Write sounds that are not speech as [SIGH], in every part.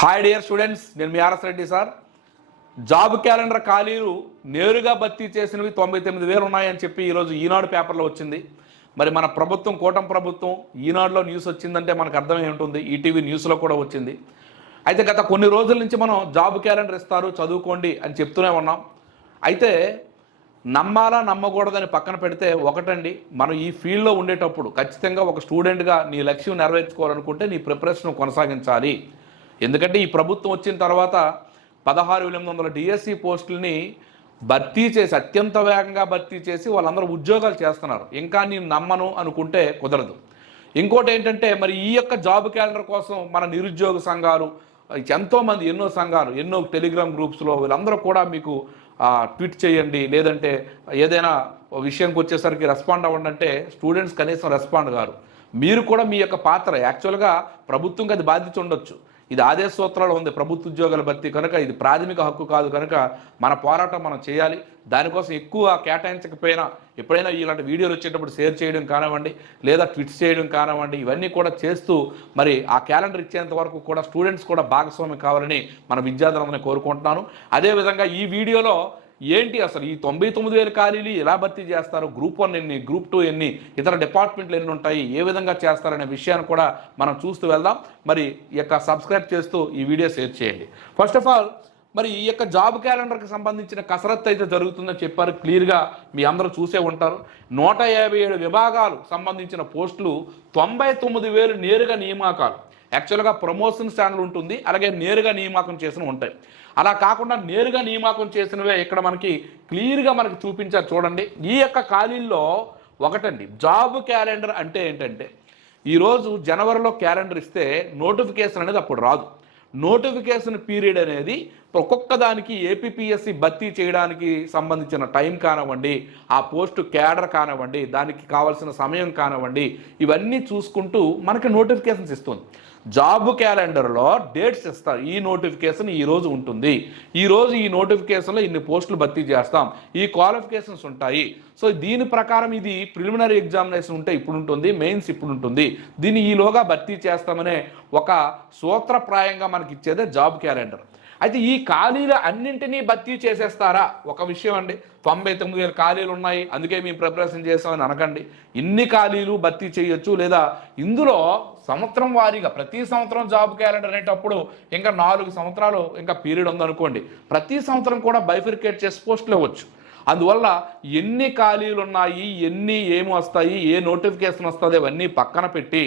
Hi dear students నేను మీ RS Reddy sir. Job calendar ఖాళీలు నేరుగా భర్తీ చేసినవి తొంభై తొమ్మిది వేలు ఉన్నాయని చెప్పి ఈరోజు ఈనాడు పేపర్లో వచ్చింది. మరి మన ప్రభుత్వం కూటమి ప్రభుత్వం ఈనాడులో న్యూస్ వచ్చిందంటే మనకు అర్థమై ఉంటుంది. ఈటీవీ న్యూస్లో కూడా వచ్చింది. అయితే గత కొన్ని రోజుల నుంచి మనం జాబ్ క్యాలెండర్ ఇస్తారు చదువుకోండి అని చెప్తూనే ఉన్నాం. అయితే నమ్మాలా నమ్మకూడదని పక్కన పెడితే ఒకటండి మనం ఈ ఫీల్డ్లో ఉండేటప్పుడు ఖచ్చితంగా ఒక స్టూడెంట్గా నీ లక్ష్యం నెరవేర్చుకోవాలనుకుంటే నీ ప్రిపరేషన్ కొనసాగించాలి. ఎందుకంటే ఈ ప్రభుత్వం వచ్చిన తర్వాత పదహారు వేల ఎనిమిది వందల డిఎస్సి పోస్టుల్ని భర్తీ చేసి అత్యంత వేగంగా భర్తీ చేసి వాళ్ళందరూ ఉద్యోగాలు చేస్తున్నారు. ఇంకా నేను నమ్మను అనుకుంటే కుదరదు. ఇంకోటి ఏంటంటే మరి ఈ యొక్క జాబ్ క్యాలెండర్ కోసం మన నిరుద్యోగ సంఘాలు ఎంతోమంది ఎన్నో సంఘాలు ఎన్నో టెలిగ్రామ్ గ్రూప్స్లో వీళ్ళందరూ కూడా మీకు ట్వీట్ చేయండి. లేదంటే ఏదైనా విషయానికి వచ్చేసరికి రెస్పాండ్ అవ్వండి అంటే స్టూడెంట్స్ కనీసం రెస్పాండ్ గారు మీరు కూడా మీ యొక్క పాత్ర యాక్చువల్గా ప్రభుత్వంకి అది బాధ్యత ఉండొచ్చు. ఇది ఆదేశ సూత్రాలు ఉంది. ప్రభుత్వ ఉద్యోగాల భర్తీ కనుక ఇది ప్రాథమిక హక్కు కాదు కనుక మన పోరాటం మనం చేయాలి. దానికోసం ఎక్కువ కేటాయించకపోయినా ఎప్పుడైనా ఇలాంటి వీడియోలు వచ్చేటప్పుడు షేర్ చేయడం కానివ్వండి లేదా ట్విట్స్ చేయడం కానివ్వండి ఇవన్నీ కూడా చేస్తూ మరి ఆ క్యాలెండర్ ఇచ్చేంత వరకు కూడా స్టూడెంట్స్ కూడా భాగస్వామి కావాలని మన విద్యార్థులందరినీ కోరుకుంటున్నాను. అదేవిధంగా ఈ వీడియోలో ఏంటి అసలు ఈ తొంభై తొమ్మిది వేల ఖాళీలు ఎలా భర్తీ చేస్తారు? గ్రూప్ వన్ ఎన్ని గ్రూప్ టూ ఎన్ని ఇతర డిపార్ట్మెంట్లు ఎన్ని ఉంటాయి ఏ విధంగా చేస్తారనే విషయాన్ని కూడా మనం చూస్తూ వెళ్దాం. మరి ఈ యొక్క సబ్స్క్రైబ్ చేస్తూ ఈ వీడియో షేర్ చేయండి. ఫస్ట్ ఆఫ్ ఆల్ మరి ఈ యొక్క జాబ్ క్యాలెండర్కి సంబంధించిన కసరత్తు అయితే జరుగుతుందని చెప్పారు. క్లియర్గా మీ అందరూ చూసే ఉంటారు. నూట యాభై ఏడు విభాగాలు సంబంధించిన పోస్టులు తొంభై తొమ్మిది వేలు నేరుగా నియామకాలు. యాక్చువల్గా ప్రమోషన్ ఛానల్ ఉంటుంది అలాగే నేరుగా నియామకం చేసిన ఉంటాయి. అలా కాకుండా నేరుగా నియామకం చేసినవే ఇక్కడ మనకి క్లియర్గా మనకి చూపించారు చూడండి. ఈ యొక్క ఖాళీల్లో ఒకటండి జాబ్ క్యాలెండర్ అంటే ఏంటంటే ఈరోజు జనవరిలో క్యాలెండర్ ఇస్తే నోటిఫికేషన్ అనేది అప్పుడు రాదు. నోటిఫికేషన్ పీరియడ్ అనేది ఒక్కొక్క దానికి ఏపీపీఎస్సి భర్తీ చేయడానికి సంబంధించిన టైం కానివ్వండి ఆ పోస్టు క్యాడర్ కానివ్వండి దానికి కావాల్సిన సమయం కానివ్వండి ఇవన్నీ చూసుకుంటూ మనకి నోటిఫికేషన్స్ ఇస్తుంది. జాబ్ క్యాలెండర్లో డేట్స్ ఇస్తారు ఈ నోటిఫికేషన్ ఈ రోజు ఉంటుంది. ఈ రోజు ఈ నోటిఫికేషన్లో ఇన్ని పోస్టులు భర్తీ చేస్తాం. ఈ క్వాలిఫికేషన్స్ ఉంటాయి. సో దీని ప్రకారం ఇది ప్రిలిమినరీ ఎగ్జామినేషన్ ఉంటే ఇప్పుడు ఉంటుంది మెయిన్స్ ఇప్పుడు ఉంటుంది. దీన్ని ఈలోగా భర్తీ చేస్తామనే ఒక సూత్రప్రాయంగా మనకి ఇచ్చేదే జాబ్ క్యాలెండర్. అయితే ఈ ఖాళీలు అన్నింటినీ భర్తీ చేసేస్తారా? ఒక విషయం అండి. తొంభై తొమ్మిది వేల ఖాళీలు ఉన్నాయి. అందుకే మేము ప్రిపరేషన్ చేస్తామని అనకండి. ఇన్ని ఖాళీలు భర్తీ చేయొచ్చు? లేదా ఇందులో సంవత్సరం వారీగా ప్రతి సంవత్సరం జాబ్ క్యాలెండర్ అనేటప్పుడు ఇంకా నాలుగు సంవత్సరాలు ఇంకా పీరియడ్ ఉందనుకోండి. ప్రతి సంవత్సరం కూడా బైఫిరికేట్ చేసి పోస్టులు ఇవ్వచ్చు. అందువల్ల ఎన్ని ఖాళీలు ఉన్నాయి ఎన్ని ఏమి వస్తాయి ఏ నోటిఫికేషన్ వస్తుంది అవన్నీ పక్కన పెట్టి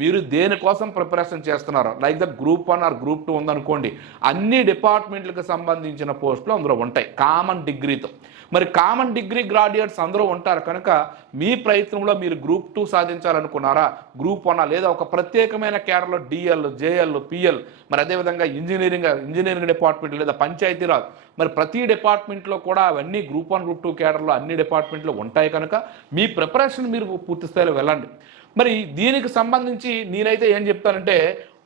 మీరు దేనికోసం ప్రిపరేషన్ చేస్తున్నారు like the group one or group two ఉందనుకోండి అన్ని డిపార్ట్మెంట్లకు సంబంధించిన పోస్టులు అందులో ఉంటాయి కామన్ డిగ్రీతో. మరి కామన్ డిగ్రీ గ్రాడ్యుయేట్స్ అందరూ ఉంటారు కనుక మీ ప్రయత్నంలో మీరు గ్రూప్ టూ సాధించాలనుకున్నారా? గ్రూప్ వన్ లేదా ఒక ప్రత్యేకమైన కేడర్లో డిఎల్ జేఎల్ పిఎల్ మరి అదేవిధంగా ఇంజనీరింగ్ ఇంజనీరింగ్ డిపార్ట్మెంట్ లేదా పంచాయతీరాజ్. మరి ప్రతి డిపార్ట్మెంట్లో కూడా అవన్నీ గ్రూప్ వన్ గ్రూప్ టూ కేడర్లో అన్ని డిపార్ట్మెంట్లు ఉంటాయి కనుక మీ ప్రిపరేషన్ మీరు పూర్తి స్థాయిలో వెళ్ళండి. మరి దీనికి సంబంధించి నేనైతే ఏం చెప్తానంటే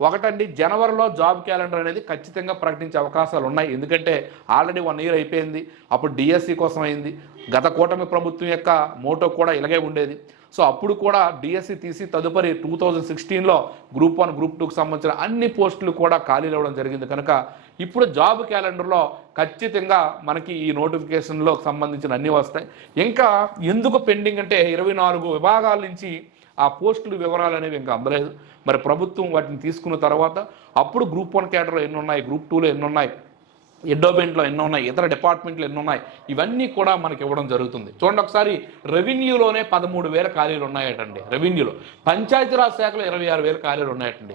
ఒకటండి జనవరిలో జాబ్ క్యాలెండర్ అనేది ఖచ్చితంగా ప్రకటించే అవకాశాలు ఉన్నాయి. ఎందుకంటే ఆల్రెడీ వన్ ఇయర్ అయిపోయింది. అప్పుడు డిఎస్సి కోసం అయింది. గత కూటమి ప్రభుత్వం యొక్క మోటో కూడా ఇలాగే ఉండేది. సో అప్పుడు కూడా డిఎస్సి తీసి తదుపరి టూ థౌజండ్ సిక్స్టీన్లో గ్రూప్ వన్ గ్రూప్ టూకి సంబంధించిన అన్ని పోస్టులు కూడా ఖాళీలు అవ్వడం జరిగింది. కనుక ఇప్పుడు జాబ్ క్యాలెండర్లో ఖచ్చితంగా మనకి ఈ నోటిఫికేషన్లో సంబంధించిన అన్నీ వస్తాయి. ఇంకా ఎందుకు పెండింగ్ అంటే ఇరవై నాలుగు విభాగాల నుంచి ఆ పోస్టుల వివరాలు అనేవి ఇంకా అందలేదు. మరి ప్రభుత్వం వాటిని తీసుకున్న తర్వాత అప్పుడు గ్రూప్ వన్ క్యాటర్లో ఎన్ని ఉన్నాయి గ్రూప్ టూలో ఎన్ని ఉన్నాయి ఎండోమెంట్లో ఎన్ని ఉన్నాయి ఇతర డిపార్ట్మెంట్లు ఎన్ని ఉన్నాయి ఇవన్నీ కూడా మనకి ఇవ్వడం జరుగుతుంది. చూడండి ఒకసారి రెవెన్యూలోనే పదమూడు వేల ఖాళీలు ఉన్నాయటండి. రెవెన్యూలో. పంచాయతీరాజ్ శాఖలో ఇరవై ఆరు వేల ఖాళీలు ఉన్నాయటండి.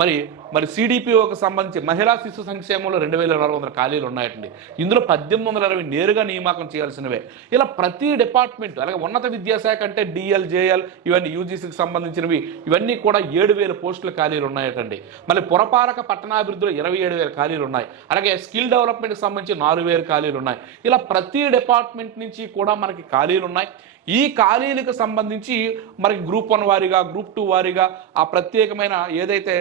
మరి మరి సిడిపిఓకి సంబంధించి మహిళా శిశు సంక్షేమంలో రెండు వేల నాలుగు వందల ఖాళీలు ఉన్నాయండి ఇందులో పద్దెనిమిది వందల ఇరవై నేరుగా నియామకం చేయాల్సినవే. ఇలా ప్రతి డిపార్ట్మెంట్ అలాగే ఉన్నత విద్యాశాఖ అంటే డిఎల్ జేఎల్ ఇవన్నీ యూజీసీకి సంబంధించినవి ఇవన్నీ కూడా ఏడు వేల పోస్టుల ఖాళీలు ఉన్నాయటండి. మళ్ళీ పురపాలక పట్టణాభివృద్ధిలో ఇరవై ఏడు వేల ఖాళీలు ఉన్నాయి. అలాగే స్కిల్ డెవలప్మెంట్కి సంబంధించి నాలుగు వేల ఖాళీలు ఉన్నాయి. ఇలా ప్రతి డిపార్ట్మెంట్ నుంచి కూడా మనకి ఖాళీలు ఉన్నాయి. ఈ ఖాళీలకు సంబంధించి మనకి గ్రూప్ వన్ వారిగా గ్రూప్ టూ వారిగా ఆ ప్రత్యేకమైన ఏదైతే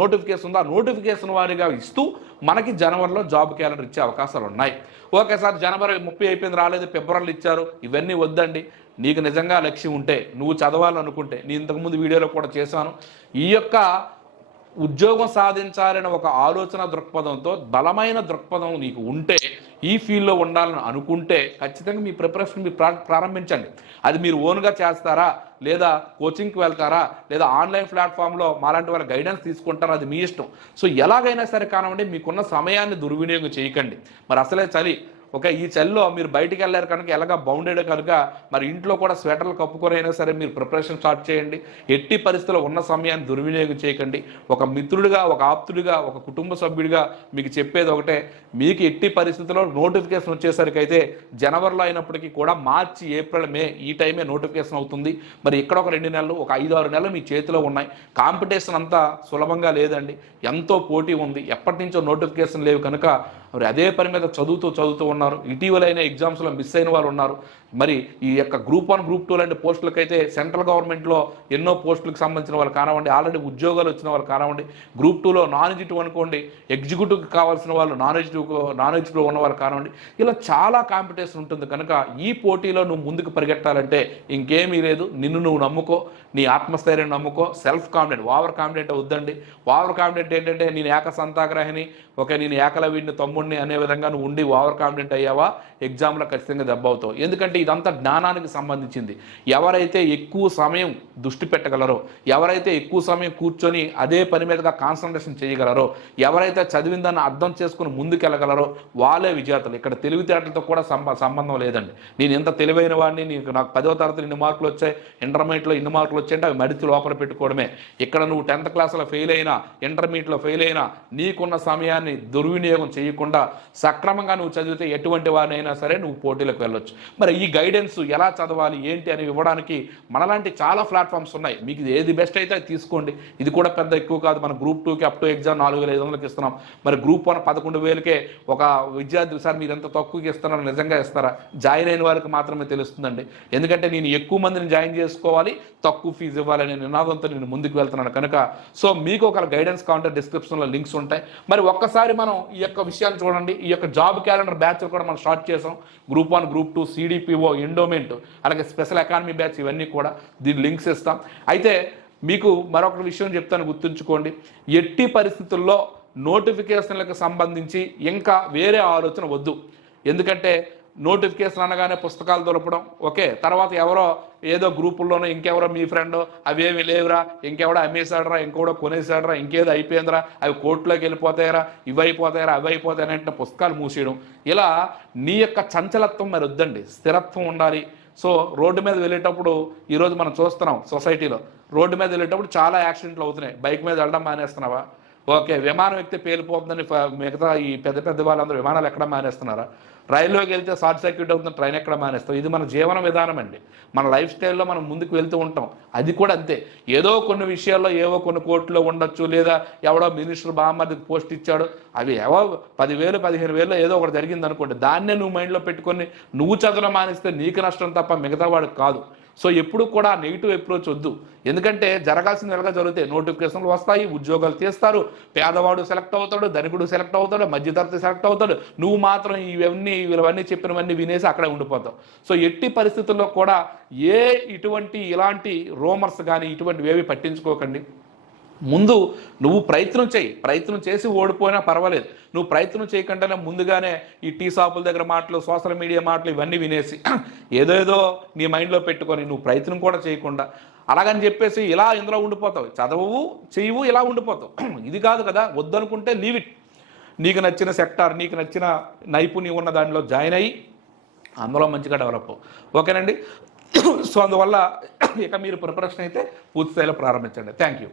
నోటిఫికేషన్ ఉందో ఆ నోటిఫికేషన్ వారిగా ఇస్తూ మనకి జనవరిలో జాబ్ క్యాలెండర్ ఇచ్చే అవకాశాలు ఉన్నాయి. ఓకే సార్ జనవరి ముప్పై అయిపోయింది రాలేదు ఫిబ్రవరిలో ఇచ్చారు ఇవన్నీ వద్దండి. నీకు నిజంగా లక్ష్యం ఉంటే నువ్వు చదవాలనుకుంటే నేను ఇంతకుముందు వీడియోలో కూడా చేశాను. ఈ యొక్క ఉద్యోగం సాధించాలనే ఒక ఆలోచన దృక్పథంతో బలమైన దృక్పథం నీకు ఉంటే ఈ ఫీల్డ్లో ఉండాలని అనుకుంటే ఖచ్చితంగా మీ ప్రిపరేషన్ మీరు ప్రారంభించండి. అది మీరు ఓన్గా చేస్తారా? లేదా కోచింగ్కి వెళ్తారా? లేదా ఆన్లైన్ ప్లాట్ఫామ్లో మాలాంటి వాళ్ళ గైడెన్స్ తీసుకుంటారా? అది మీ ఇష్టం. సో ఎలాగైనా సరే కానివ్వండి మీకున్న సమయాన్ని దుర్వినియోగం చేయకండి. మరి అసలే చలి ఒక ఈ చలిలో మీరు బయటికి వెళ్ళారు కనుక ఎలాగా బౌండెడ్ కనుక మరి ఇంట్లో కూడా స్వెటర్లు కప్పుకొని అయినా సరే మీరు ప్రిపరేషన్ స్టార్ట్ చేయండి. ఎట్టి పరిస్థితుల్లో ఉన్న సమయాన్ని దుర్వినియోగం చేయకండి. ఒక మిత్రుడిగా ఒక ఆప్తుడిగా ఒక కుటుంబ సభ్యుడిగా మీకు చెప్పేది ఒకటే మీకు ఎట్టి పరిస్థితుల్లో నోటిఫికేషన్ వచ్చేసరికి అయితే జనవరిలో అయినప్పటికీ కూడా మార్చి ఏప్రిల్ మే ఈ టైమే నోటిఫికేషన్ అవుతుంది. మరి ఇక్కడ ఒక రెండు నెలలు ఒక ఐదు ఆరు నెలలు మీ చేతిలో ఉన్నాయి. కాంపిటీషన్ అంతా సులభంగా లేదండి. ఎంతో పోటీ ఉంది. ఎప్పటి నుంచో నోటిఫికేషన్ లేవు కనుక మరి అదే పని మీద చదువుతూ చదువుతూ ఉన్నారు. ఇటీవలైన ఎగ్జామ్స్లో మిస్ అయిన వాళ్ళు ఉన్నారు. మరి ఈ యొక్క గ్రూప్ వన్ గ్రూప్ టూ లాంటి పోస్టులకైతే సెంట్రల్ గవర్నమెంట్లో ఎన్నో పోస్టులకు సంబంధించిన వాళ్ళు కానివ్వండి ఆల్రెడీ ఉద్యోగాలు వచ్చిన వాళ్ళు కానివ్వండి గ్రూప్ టూలో నాన్ ఎగ్జిక్యూటివ్ అనుకోండి ఎగ్జిక్యూటివ్కి కావాల్సిన వాళ్ళు నాన్ ఎగ్జిక్యూటివ్ నాన్ ఎగ్జిక్యూటివ్ ఉన్న వాళ్ళు కానివ్వండి ఇలా చాలా కాంపిటీషన్ ఉంటుంది. కనుక ఈ పోటీలో నువ్వు ముందుకు పరిగెట్టాలంటే ఇంకేమీ లేదు. నిన్ను నువ్వు నమ్ముకో నీ ఆత్మస్థైర్యం నమ్ముకో. సెల్ఫ్ కాన్ఫిడెంట్ ఓవర్ కాన్ఫిడెంట్ వద్దండి. ఓవర్ కాన్ఫిడెంట్ ఏంటంటే నేను ఏక సంతాగ్రహిని ఓకే నేను ఏకలవీడిని తమ్ముడిని అనే విధంగా నువ్వు ఉండి ఓవర్ కాన్ఫిడెంట్ అయ్యావా? ఎగ్జామ్లో ఖచ్చితంగా దెబ్బ అవుతావు ఎందుకంటే ఇదంతా జ్ఞానానికి సంబంధించింది. ఎవరైతే ఎక్కువ సమయం దృష్టి పెట్టగలరో ఎవరైతే ఎక్కువ సమయం కూర్చొని అదే పని మీదగా కాన్సన్ట్రేషన్ చేయగలరో ఎవరైతే చదివిందని అర్థం చేసుకుని ముందుకెళ్ళగలరో వాళ్ళే విజేతలు. ఇక్కడ తెలివితేటలతో కూడా సంబ సంబంధం లేదండి. నేను ఎంత తెలివైన వాడిని నీకు నాకు పదో తరగతి ఇన్ని మార్కులు వచ్చాయి ఇంటర్మీడియట్లో ఇన్ని మార్కులు వచ్చాయంటే అవి మడిచి లోపల పెట్టుకోవడమే. ఇక్కడ నువ్వు టెన్త్ క్లాస్లో ఫెయిల్ అయినా ఇంటర్మీడియట్లో ఫెయిల్ అయినా నీకున్న సమయాన్ని దుర్వినియోగం చేయకుండా సక్రమంగా నువ్వు చదివితే ఎటువంటి వారినైనా సరే నువ్వు పోటీలకు వెళ్ళొచ్చు. మరి ఈ గైడెన్స్ ఎలా చదవాలి ఏంటి అని ఇవ్వడానికి మనలాంటి చాలా ప్లాట్ఫామ్స్ ఉన్నాయి. మీకు ఇది ఏది బెస్ట్ అయితే అది తీసుకోండి. ఇది కూడా పెద్ద ఎక్కువ కాదు. మన గ్రూప్ టూకి అప్ టు ఎగ్జామ్ నాలుగు వేల ఐదు వందలకి ఇస్తున్నాం. మరి గ్రూప్ వన్ పదకొండు వేలకే ఒక విద్యార్థి సార్ మీరు ఎంత తక్కువకి ఇస్తున్నారు నిజంగా ఇస్తారా? జాయిన్ అయిన వారికి మాత్రమే తెలుస్తుందండి. ఎందుకంటే నేను ఎక్కువ మందిని జాయిన్ చేసుకోవాలి తక్కువ ఫీజు ఇవ్వాలనే నినాదంతో నేను ముందుకు వెళ్తున్నాను కనుక. సో మీకు ఒక గైడెన్స్ కౌంటర్ డిస్క్రిప్షన్లో లింక్స్ ఉంటాయి. మరి ఒక్కసారి మనం ఈ యొక్క విషయాన్ని చూడండి. ఈ యొక్క జాబ్ క్యాలెండర్ బ్యాచ్ కూడా మనం స్టార్ట్ చేసాం. Group one group two CDPO endowment అలాగే స్పెషల్ ఎకానమీ బ్యాచ్ ఇవన్నీ కూడా దీని లింక్స్ ఇస్తాం. అయితే మీకు మరొక విషయం చెప్తాను గుర్తుంచుకోండి. ఎట్టి పరిస్థితుల్లో నోటిఫికేషన్లకు సంబంధించి ఇంకా వేరే ఆలోచన వద్దు. ఎందుకంటే నోటిఫికేషన్ అనగానే పుస్తకాలు దొరకడం ఓకే తర్వాత ఎవరో ఏదో గ్రూపుల్లోనో ఇంకెవరో మీ ఫ్రెండ్ అవేమి లేవురా ఇంకెవడో అమ్మేశాడరా ఇంకోడో కొనేసాడరా ఇంకేదో అయిపోయిందిరా అవి కోర్టులోకి వెళ్ళిపోతాయరా ఇవి అయిపోతాయరా అవి అయిపోతాయని అంటే పుస్తకాలు మూసేయడం. ఇలా నీ యొక్క చంచలత్వం మరి వద్దండి స్థిరత్వం ఉండాలి. సో రోడ్డు మీద వెళ్ళేటప్పుడు ఈరోజు మనం చూస్తున్నాం సొసైటీలో రోడ్డు మీద వెళ్ళేటప్పుడు చాలా యాక్సిడెంట్లు అవుతున్నాయి. బైక్ మీద వెళ్ళడం మానేస్తున్నావా? ఓకే విమానం ఎక్కితే పేలిపోతుందని మిగతా ఈ పెద్ద పెద్ద వాళ్ళందరూ విమానాలు ఎక్కడ మానేస్తున్నారా? రైల్లోకి వెళ్తే షార్ట్ సర్క్యూట్ అవుతుంది ట్రైన్ ఎక్కడ మానేస్తాం. ఇది మన జీవన విధానం అండి. మన లైఫ్ స్టైల్లో మనం ముందుకు వెళ్తూ ఉంటాం. అది కూడా అంతే. ఏదో కొన్ని విషయాల్లో ఏవో కొన్ని కోర్టులో ఉండొచ్చు లేదా ఎవడో మినిస్టర్ బామ్మర్దికి పోస్ట్ ఇచ్చాడు. అవి ఏవో పదివేలు పదిహేను వేలు ఏదో ఒకటి జరిగింది అనుకోండి దాన్నే నువ్వు మైండ్లో పెట్టుకొని నువ్వు చదవడం మానేస్తే నీకు నష్టం తప్ప మిగతా వాడికి కాదు. సో ఎప్పుడు కూడా నెగిటివ్ అప్రోచ్ వద్దు. ఎందుకంటే జరగాల్సిన ఎలాగా జరుగుతాయి? నోటిఫికేషన్లు వస్తాయి ఉద్యోగాలు తీస్తారు పేదవాడు సెలెక్ట్ అవుతాడు ధనికుడు సెలెక్ట్ అవుతాడు మధ్యతరగతి సెలెక్ట్ అవుతాడు. నువ్వు మాత్రం ఇవన్నీ ఇవన్నీ చెప్పినవన్నీ వినేసి అక్కడే ఉండిపోతావు. సో ఎట్టి పరిస్థితుల్లో కూడా ఏ ఇటువంటి ఇలాంటి రోమర్స్ కానీ ఇటువంటివి ఏవి పట్టించుకోకండి. ముందు నువ్వు ప్రయత్నం చేయి. ప్రయత్నం చేసి ఓడిపోయినా పర్వాలేదు. నువ్వు ప్రయత్నం చేయకుండానే ముందుగానే ఈ టీ షాపుల దగ్గర మాటలు సోషల్ మీడియా మాటలు ఇవన్నీ వినేసి [CLEARS THROAT] ఏదో ఏదో నీ మైండ్లో పెట్టుకొని నువ్వు ప్రయత్నం కూడా చేయకుండా అలాగని చెప్పేసి ఇలా ఇందులో ఉండిపోతావు. చదవవు చేయవు ఇలా ఉండిపోతావు. [CLEARS THROAT] ఇది కాదు కదా. వద్దనుకుంటే లీవ్ ఇట్. నీకు నచ్చిన సెక్టార్ నీకు నచ్చిన నైపుణ్యం ఉన్న దానిలో జాయిన్ అయ్యి అందులో మంచిగా డెవలప్ ఓకేనండి? [CLEARS THROAT] సో అందువల్ల ఇక మీరు ప్రిపరేషన్ అయితే పూర్తి స్థాయిలో ప్రారంభించండి. Thank you.